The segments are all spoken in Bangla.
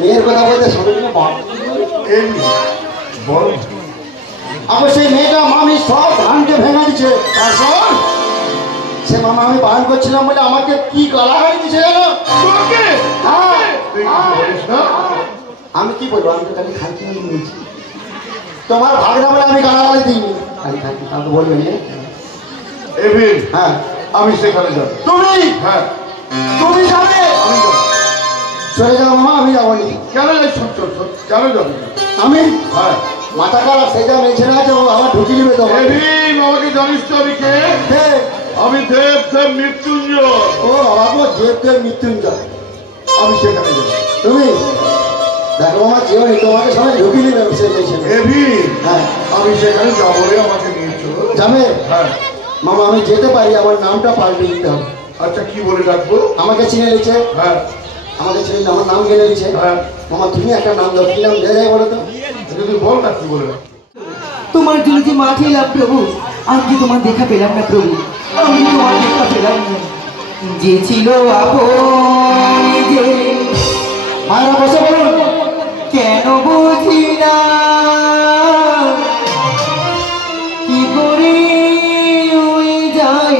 মেয়ের কথা বলতে আমার সেই মেয়েটা মামি সব ধানকে ভেঙে দিচ্ছে। তারপর সে মামা আমি বারণ করছিলাম বলে আমাকে কি গালাগালি দিচ্ছে জানো? আমি কি বলবো? আমি তো খালি খাইতে বলছি তোমার ভাগনা বলে আমি গালাগালি দিইনি। খালি খাইতে তাহলে বলবেন হ্যাঁ আমি সেখানে যাব। তুমি হ্যাঁ তুমি যাবে? আমি যাবো। চলে যাও মামা, আমি যাবো নি। কেন যাই? কেন যাবো? আমি হ্যাঁ মাথা খারাপ সেই যা মেয়ে ছেলে আছে ও আমার ঢুকি নিবে তো। আমাকে জানিস তো আমি কে? আমি দেব দেব মৃত্যুঞ্জয়। ও বাবা গো, দেব দেব মৃত্যুঞ্জয়। আমি সেখানে যাবো। তুমি দেখো আমার যেও নেই, তোমাকে সবাই ঢুকি নিবে সেই মেয়ে ছেলে। হ্যাঁ আমি সেখানে যাবো রে, আমাকে নিয়ে চলো। যাবে? হ্যাঁ মামা আমি যেতে পারি, আমার নামটা পাল্টে দিতে হবে। আচ্ছা কি বলে ডাকবো? আমাকে চিনে নিচ্ছে। হ্যাঁ আমাকে চিনে আমার নাম জেনে নিচ্ছে। হ্যাঁ মামা তুমি একটা নাম দাও, কি নাম দেওয়া যায় বলো তো? যদি বল না কি বলে। তোমার জন্য যে মাঠে এলাম প্রভু, আমি যে তোমার দেখা পেলাম না প্রভু, আমি তোমার দেখা পেলাম না। যে ছিল আপন যে মায়েরা বসে বলুন। কেন বুঝি না কি করে ওই যাই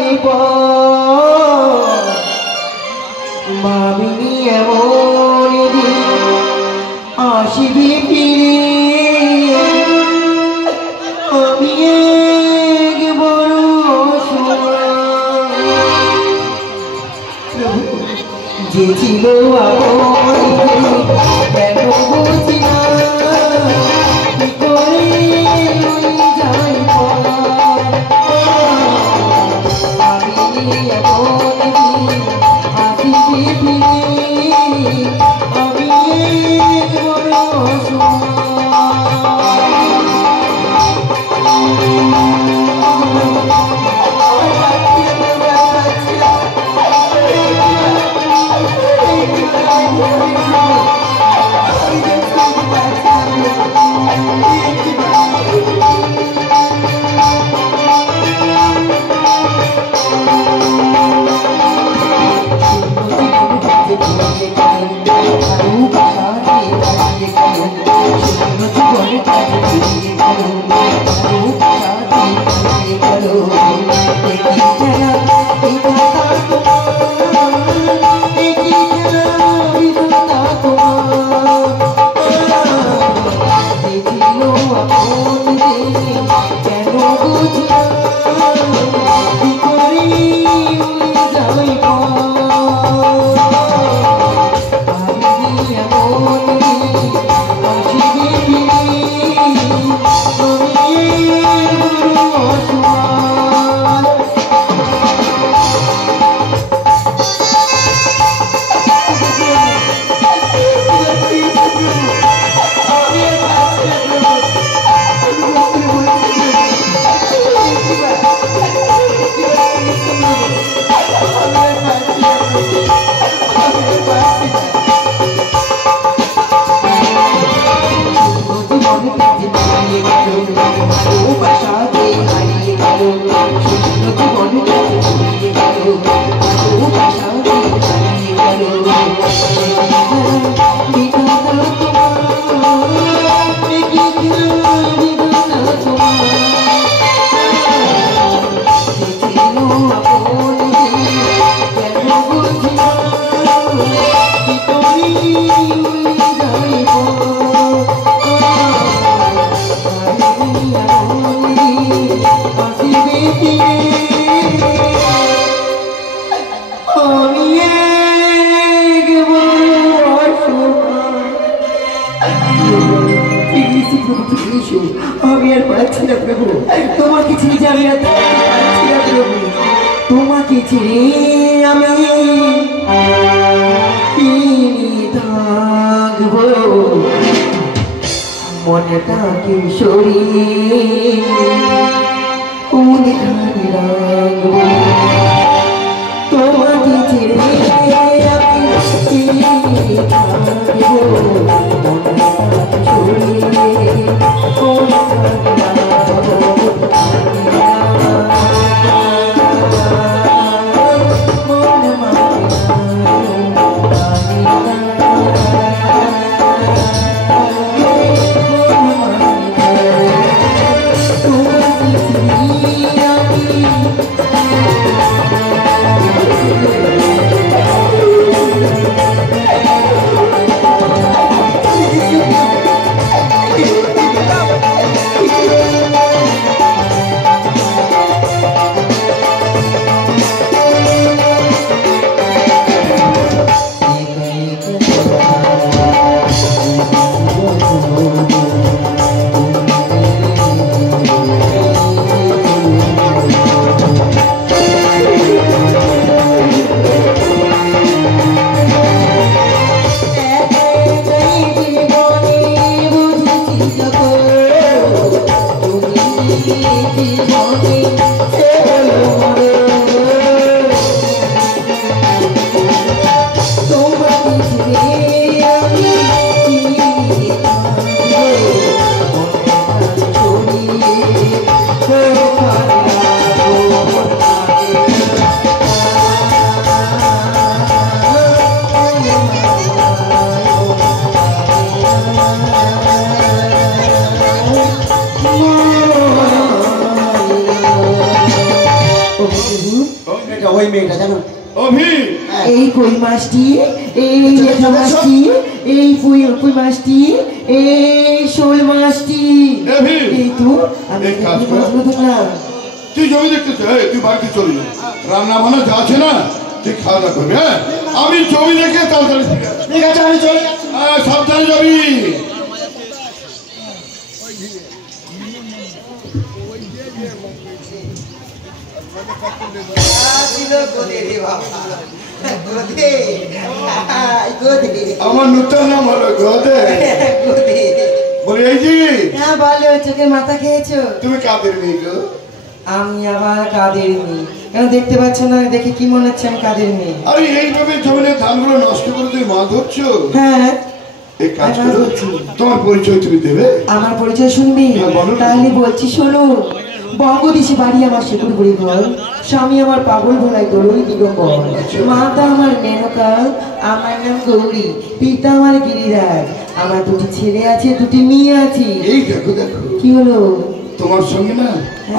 মামিনি এমন আসিবে ফিরে, আমি এক বড় যে ছিল আপন কেন বুঝি না কি করে যাই আমি এমন আসিবে ফিরে, আমি এক বড় আমি আর পাচ্ছি না প্রভু, তোমাকে ছেড়ে যাবে আর পাচ্ছি না প্রভু, তোমাকে ছেড়ে আমি থাকবো মনটা কি শরীর কোন রাখবো, তোমাকে ছেড়ে আমি থাকবো মনটা অভি এই কই মাছটি, এই লেখা মাছটি, এই পুঁই মাছটি, এই শোল মাছটি, এই তো আমি মাছগুলো দেখলাম। তুই জমি দেখতে চাই, তুই বাড়িতে চলে যা, রান্না বান্না যা আছে না তুই খাওয়া দাওয়া করবি। হ্যাঁ আমি জমি দেখে তাড়াতাড়ি ঠিক আছে আমি চলে যাচ্ছি। হ্যাঁ সাবধানে যাবি। আমার নূতন নাম হলো গোদে। বলি এই যে হ্যাঁ বলো, চোখের মাথা খেয়েছো? তুমি কাদের মেয়ে গো? আমি আবার কাদের মেয়ে? কেন দেখতে পাচ্ছ না? দেখে কি মনে হচ্ছে আমি কাদের মেয়ে? আরে এইভাবে জমিনের ধানগুলো নষ্ট করে তুমি মাছ ধরছো? হ্যাঁ এই কাজ করো, তোমার পরিচয় তুমি দেবে? আমার পরিচয় শুনবি? হ্যাঁ, বলো। তাহলে বলছি শোনো। বঙ্গদেশে বাড়ি আমার শেকুরগুড়ি ঘর, স্বামী আমার পাগল ভোলাই দোলই দিগম্বর, মাতা আমার মেনকা, আমার নাম গৌরী, পিতা আমার গিরিরাজ, আমার দুটি ছেলে আছে, দুটি মেয়ে আছে। এই দেখো দেখো কি হলো? তোমার সঙ্গে না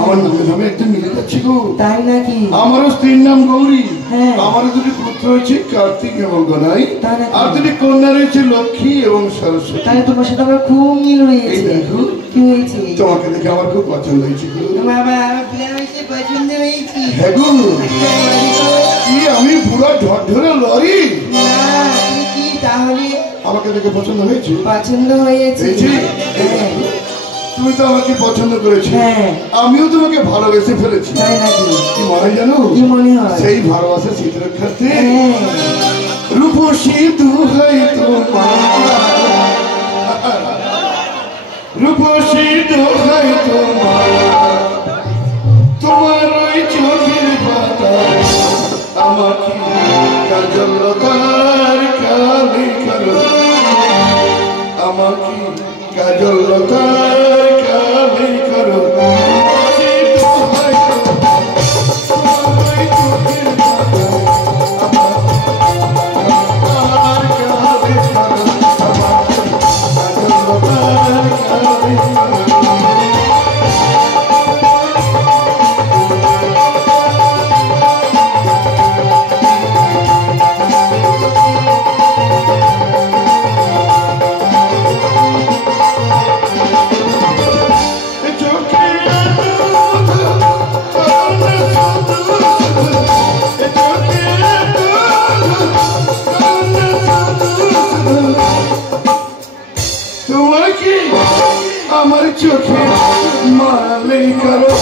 আমার নামে নামে একটু মিলে যাচ্ছে গো। তাই নাকি? আমারও স্ত্রীর নাম গৌরী, হ্যাঁ। আমারও দুটি পুত্র হয়েছে কার্তিক এবং গণাই, তাই নাকি? আর দুটি কন্যা রয়েছে লক্ষ্মী এবং সরস্বতী। তাহলে তোমার সাথে আমার খুব মিল এই হয়েছে। দেখো কি হয়েছে? তোমাকে দেখে আমার খুব পছন্দ হয়েছে গো। বাবা আমার প্রেমে পছন্দ হয়েছে। হ্যাঁ গো, কি আমি পুরো ঢট ধরে লরি। না, তুমি কি তাহলে? আমাকে দেখে পছন্দ হয়েছে? পছন্দ হয়েছে। হয়েছে? হ্যাঁ। তুমি তো আমাকে পছন্দ করেছো, হ্যাঁ। আমিও তোমাকে ভালোবেসে ফেলেছি। তাই নাকি? কি মনে জানো? কি মনে হয়? সেই ভালোবাসা চিত্রক্ষেত্রে হ্যাঁ। রূপসী দুহাই তোমার, রূপসী দুহাই তোমার, তোমার ওই চোখের পাতা আমাকে কাজলতার কালি করো, আমাকে কাজলতার কালি করো। রূপসী দুহাই তোমার, তোমার ওই চোখের পাতা আমার চোখে মালে করো,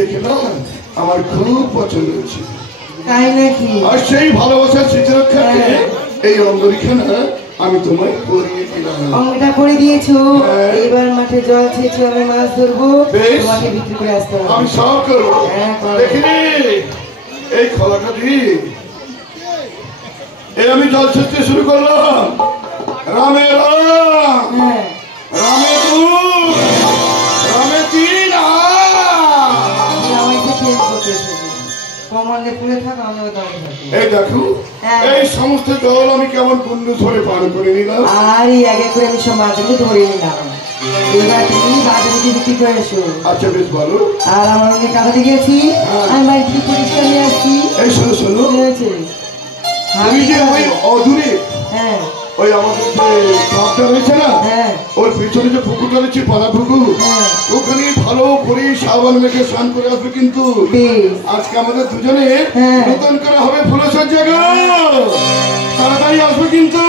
দেখে না আমার খুব পছন্দ হয়েছে। তাই নাকি? আর সেই ভালোবাসার চিত্রক্ষেত্রে এই অঙ্গরিখানা আমি তোমায় পরিয়ে দিলাম। অঙ্গটা করে দিয়েছো, এবার মাঠে জল ছেঁচো, আমি মাছ ধরবো, বেশ। তোমাকে বিক্রি করে আসতে হবে। আমি সব করবো। হ্যাঁ, করো। দেখিনি এই খোলাটা দিয়ে এই আমি জল ছেঁচতে শুরু করলাম। রামে রাম, হ্যাঁ। রামে দু, রামে তিন, আমাকে প্রেম করতে এসেছে। কমলে ফুলে থাক, আমিও দাঁড়িয়ে থাকি। এই দেখো হ্যাঁ। এই সমস্ত জল আমি কেমন কুণ্ড ধরে পার করে নিলাম। আর এই আগে করে আমি সব মাছগুলো ধরে নিলাম। এবার তুমি বাজারে থেকে বিক্রি করে এসো। আচ্ছা বেশ ভালো। আর আমার অনেক কাঁদাতে গেছি, আমি বাড়ি থেকে পরিষ্কার নিয়ে আসছি। এই শোনো শোনো, কি হয়েছে? আমি যে ওই অদূরে হ্যাঁ ওই আমাদের যে ক্লাবটা রয়েছে না, হ্যাঁ ওর পিছনে যে পুকুরটা রয়েছে পাড়া পুকুর, হ্যাঁ ওখানে ভালো করে সাবান মেখে স্নান করে আসবে কিন্তু। বেশ। আজকে আমাদের দুজনে হ্যাঁ। নতুন করা হবে ফুলসজ্জা গো, তাড়াতাড়ি আসবে কিন্তু।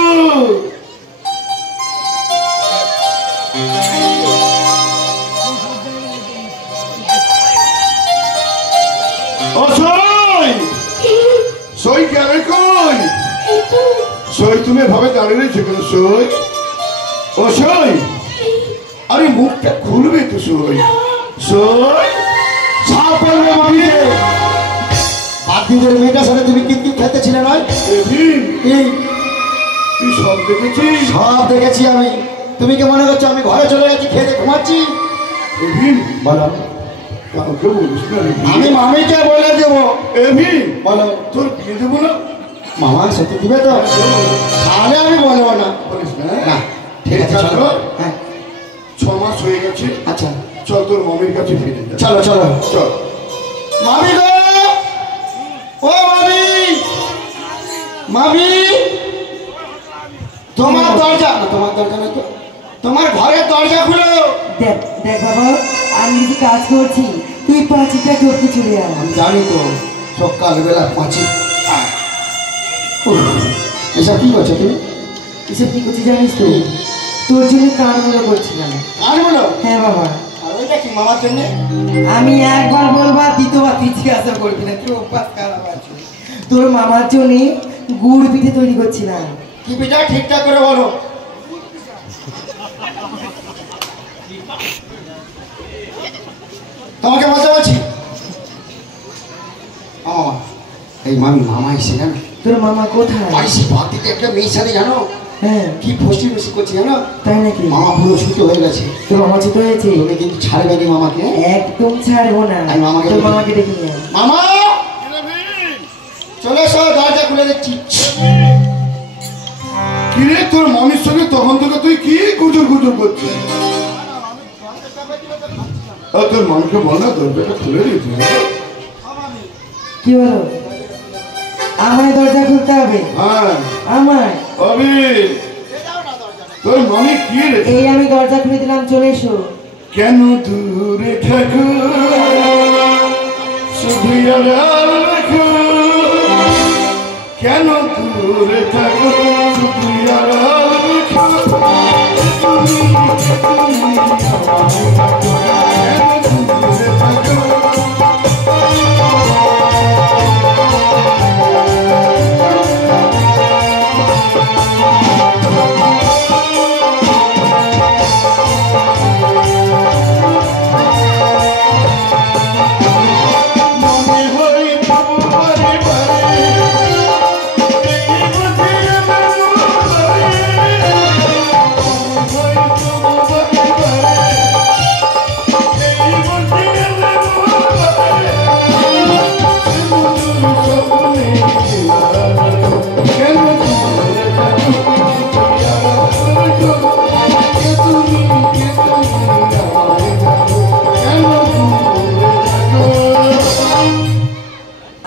সই গেলে কই? সই তুমি এভাবে দাঁড়িয়ে রয়েছে কেন? সই ও সই, আরে মুখটা খুলবে তো সই। সই সাপ বলবে মামিকে। বাদিদের মেয়েটার সাথে তুমি কি খেতে ছিলে নয়? এভিন, কি? তুই সব দেখেছিস? সব দেখেছি আমি। তুমি কি মনে করছো আমি ঘরে চলে গেছি খেতে ঘুমাচ্ছি? এভিন, বলো। কাউকে বলিস না রে। আমি মামিকে বলে দেবো। এভিন, বলো। তোর বিয়ে দেবো না? মামা সত্যি দিবে তো? তাহলে আমি বলবো না। বলিস না? না ঠিক আছে চলো। হ্যাঁ 6 মাস হয়ে গেছে। আচ্ছা চল তোর মমির কাছে ফিরে যা। চলো চলো চল। মামি গো, ও মামি, মামি, তোমার দরজা, তোমার দরজা না তো, তোমার ঘরের দরজা খুলো। দেখ দেখ বাবা, আমি যদি কাজ করছি তুই পাঁচিটা টপকে চলে আয়। আমি জানি তো সকালবেলা পাঁচি। এসব কি করছো তুমি? এসব কি করছিস জানিস তো? তোর জন্য কানগুলো করছিলাম। আর বলো। হ্যাঁ বাবা। আর ওইটা কি মামার জন্য? আমি একবার বলবো দ্বিতীয়বার তুই জিজ্ঞাসা করবি না, তোর অভ্যাস খারাপ আছে। তোর মামার জন্য গুড় পিঠে তৈরি করছিলাম। কি পিঠা ঠিকঠাক করে বলো। তোমাকে বলতে বলছি। মামা, এই মামি মামা এসে জানো? তোর মামা কোথায়? আইসি ভাতিতে একটা মেয়ের সাথে জানো হ্যাঁ কি ফষ্টি ফষ্টি করছে জানো? তাই নাকি? মামা পুরো ছুটো হয়ে গেছে। তোর মামা চিত হয়েছে? তুমি কিন্তু ছাড়বে নি মামাকে? একদম ছাড়বো না। আমি মামাকে তোর বলি। মামাকে ডেকে নিয়ে আয়। মামা চলে এসো, দরজা খুলে দিচ্ছি। কিরে তোর মমির সঙ্গে তখন থেকে তুই কি গুজর গুজর করছিস? তোর মনকে বল না দরজাটা খুলে দিয়েছি। কি বলো? আমায় দরজা খুলতে হবে? হ্যাঁ আমায়? অবি, তোর মমি কি রে? এই আমি দরজা খুলে দিলাম, চলে এসো। কেন দূরে থাকো শুধু আড়াল রাখো, কেন দূরে থাকো শুধু আড়াল রাখো, কেন দূরে থাকো।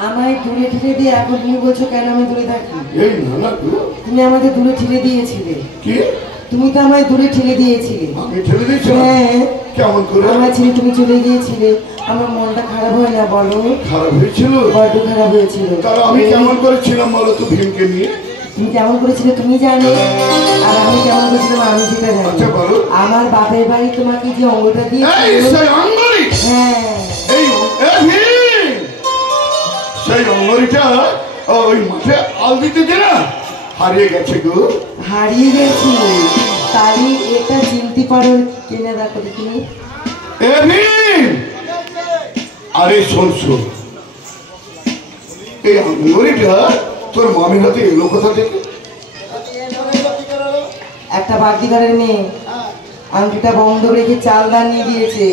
আমায় দূরে ঠেলে দিয়ে এখন তুমি বলছো কেন আমি দূরে থাকি? এই না না তো তুমি আমাকে দূরে ঠেলে দিয়েছিলে। কি? তুমি তো আমায় দূরে ঠেলে দিয়েছিলে। আমি ঠেলে দিয়েছিলাম? হ্যাঁ। কেমন করে? আমার ছেলে তুমি চলে গিয়েছিলে, আমার মনটা খারাপ হয় না বলো? খারাপ হয়েছিল? বড্ড খারাপ হয়েছিল। তাহলে আমি কেমন করেছিলাম বলো তো ভীমকে নিয়ে? তুমি কেমন করেছিলে তুমি জানো, আর আমি কেমন করেছিলাম আমি সেটা জানি। আচ্ছা বলো। আমার বাপের বাড়ি তোমাকে যে অঙ্গটা এই দিয়েছিল। সেই অঙ্গরি, হ্যাঁ এই ভীম, সেই অঙ্গরিটা ওই মাঠে আল দিতে দে না, হারিয়ে গেছে গো। হারিয়ে গেছি, তাই এটা চিনতে পারো কিনা দেখো তুমি। এ ভীম, আরে শোন শোন, এই অঙ্গরিটা তোর মামির হাতে এলো কোথা থেকে? একটা বাগদিঘরের মেয়ে আংটিটা বন্ধ রেখে চাল দান নিয়ে দিয়েছে।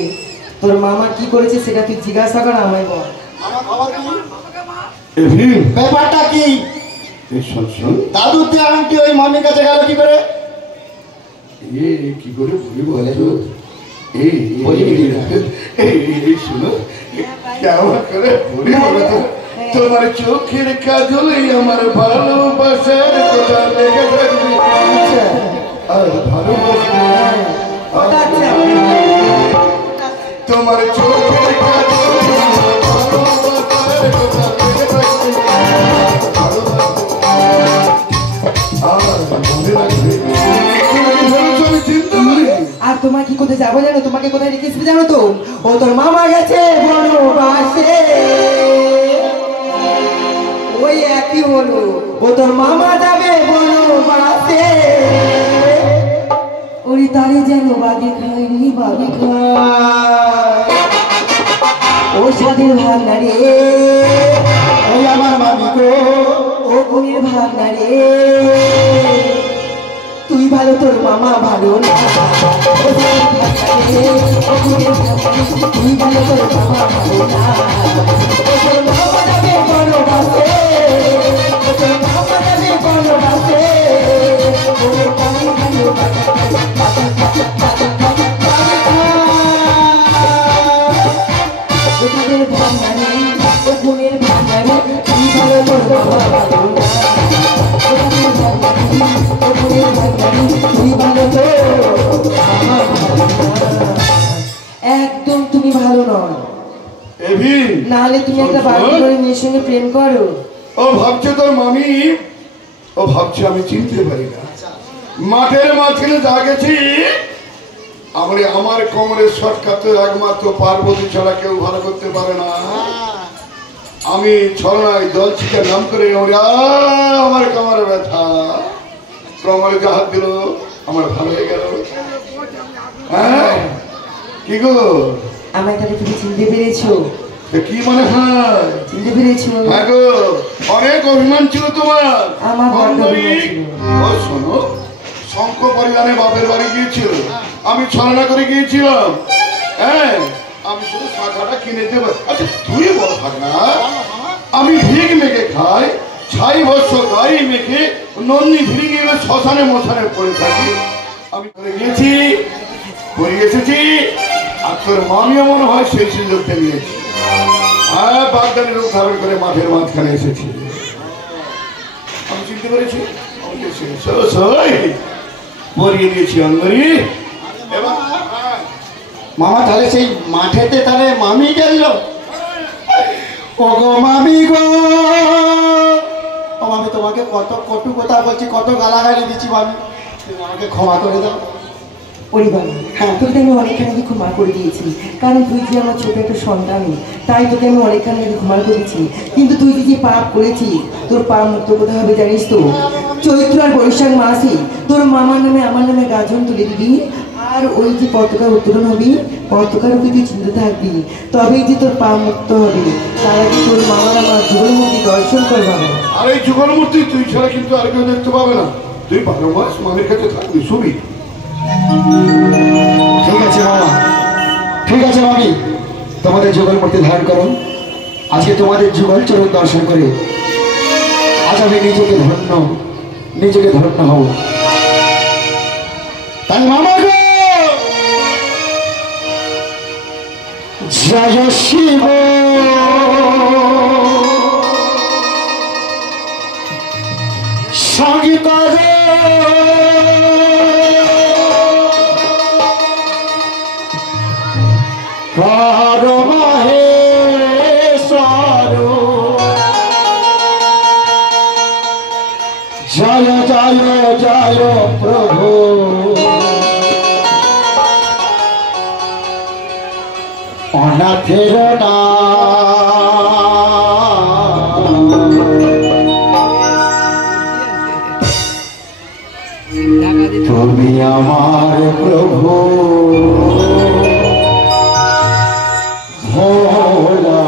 তোর মামা কি করেছে সেটা তুই জিজ্ঞাসা কর আমায় বল। এ ভীম, ব্যাপারটা কি? এই শোন শোন, দাদুর দিয়ে আংটি ওই মামির কাছে গেল কি করে? এ কি করে ভুলি বলতো? এই শুনো কেমন করে বলি বলো তো, তোমার চোখের কাজলে আমার ভালোবাসার কথা লেগে থাকবে আর ভালোবাসবে তোমার চোখের কাজলে ভালোবাসার কথা লেগে থাকবে আর মনে রাখবে। আর তোমার কি কোথায় যাবো জানো? তোমাকে কোথায় রেখেছি জানো তো? ও তোর মামা গেছে বনবাসে। ওই একই হলো, ও তোর মামা যাবে বনবাসে। ওই তারে যেন বাগে খাই নি বাগে খায় ও সাদের ভান্না রে, ওই আমার মামি গো, ও গুণের ভান্না রে। তুই ভালো তোর মামা ভালো না, তুই ভালো তোর মামা ভালো না। তোর মামা যাবে বনবাসে, তোর মামা যাবে বনবাসে। ওদের ভান্ডারে, ও গুণের ভান্ডারে, তুই ভালো তোর মামা ভালো না। একদম তুমি ভালো নয়, নাহলে তুমি একটা বাড়ি করে মেয়ের সঙ্গে প্রেম করো। ও ভাবছে তোর মামি, ও ভাবছে আমি চিনতে পারি না। মাঠের মাঝখানে যা গেছি আমার কোমরের শর্টকাট একমাত্র পার্বতী ছাড়া কেউ ভালো করতে পারে না। আমি ছলনায় দল ছিটার নাম করে আমার কোমরে ব্যথা, কোমরে যে হাত দিল আমার ভালো হয়ে গেল। হ্যাঁ কি গো, আমায় তাহলে তুমি চিনতে পেরেছো? কি মনে হয় চিনতে পেরেছো? হ্যাঁ গো, অনেক অভিমান ছিল তোমার। আমার বড্ড অভিমান ছিল। ও শোনো, শঙ্খ পরিধানে বাপের বাড়ি গিয়েছিল, আমি ছলনা করে গিয়েছিলাম। হ্যাঁ আমি শুধু শাখাটা কিনে দেবো। আচ্ছা তুই বল না, আমি ভিগ মেখে খাই, ছাই ভস্য গায়ে মেখে নন্দী ভিড়ে গিয়ে শ্মশানে মশানে পড়ে থাকি। আমি করে গিয়েছি, করে এসেছি, আর তোর মামিও মনে হয় সেই সুযোগটা নিয়েছি। হ্যাঁ বাগদানি রূপ ধারণ করে মাঠের মাঝখানে এসেছি। আমি চিনতে পেরেছি, পরিয়ে দিয়েছি অঙ্গরি। মামা তাহলে সেই মাঠেতে তাহলে মামি গেল। ও গো মামি গো, ও মামি তোমাকে কত কটু কথা বলছি, কত গালাগালি দিচ্ছি মামি, তুমি আমাকে ক্ষমা করে দাও। পরিবার হ্যাঁ, তোকে আমি অনেকখানি ক্ষমা করে দিয়েছি, কারণ তুই যে আমার ছোট একটা সন্তান, তাই তোকে আমি অনেকখানি ক্ষমা করেছি। কিন্তু তুই যে পাপ করেছিস, তোর পাপ মুক্ত কোথায় হবে জানিস তো? চৈত্র আর বৈশাখ মাসে তোর মামার নামে আমার নামে গাজন তুলে দিবি, আর ওই যে পতাকা উত্তোলন হবি, পতাকার উপরে তুই চিন্তা থাকবি, তবেই যে তোর পা মুক্ত হবে। তার আগে তোর মামার আমার যুগলমূর্তি দর্শন করবে। আর এই যুগলমূর্তি তুই ছাড়া কিন্তু আর কেউ দেখতে পাবে না। তুই 12 মাস মামের কাছে থাকবি, শুবি। ঠিক আছে মামা, ঠিক আছে মামি, তোমাদের যুগল মূর্তি ধারণ করো। আজকে তোমাদের যুগল চরণ দর্শন করে আজ আমি নিজেকে ধন্য হব। তাই মামা গো, জয় শিব সঙ্গীত জয় জয় জয় প্রভু, অনাথের তুমি আমার প্রভু ভোলা।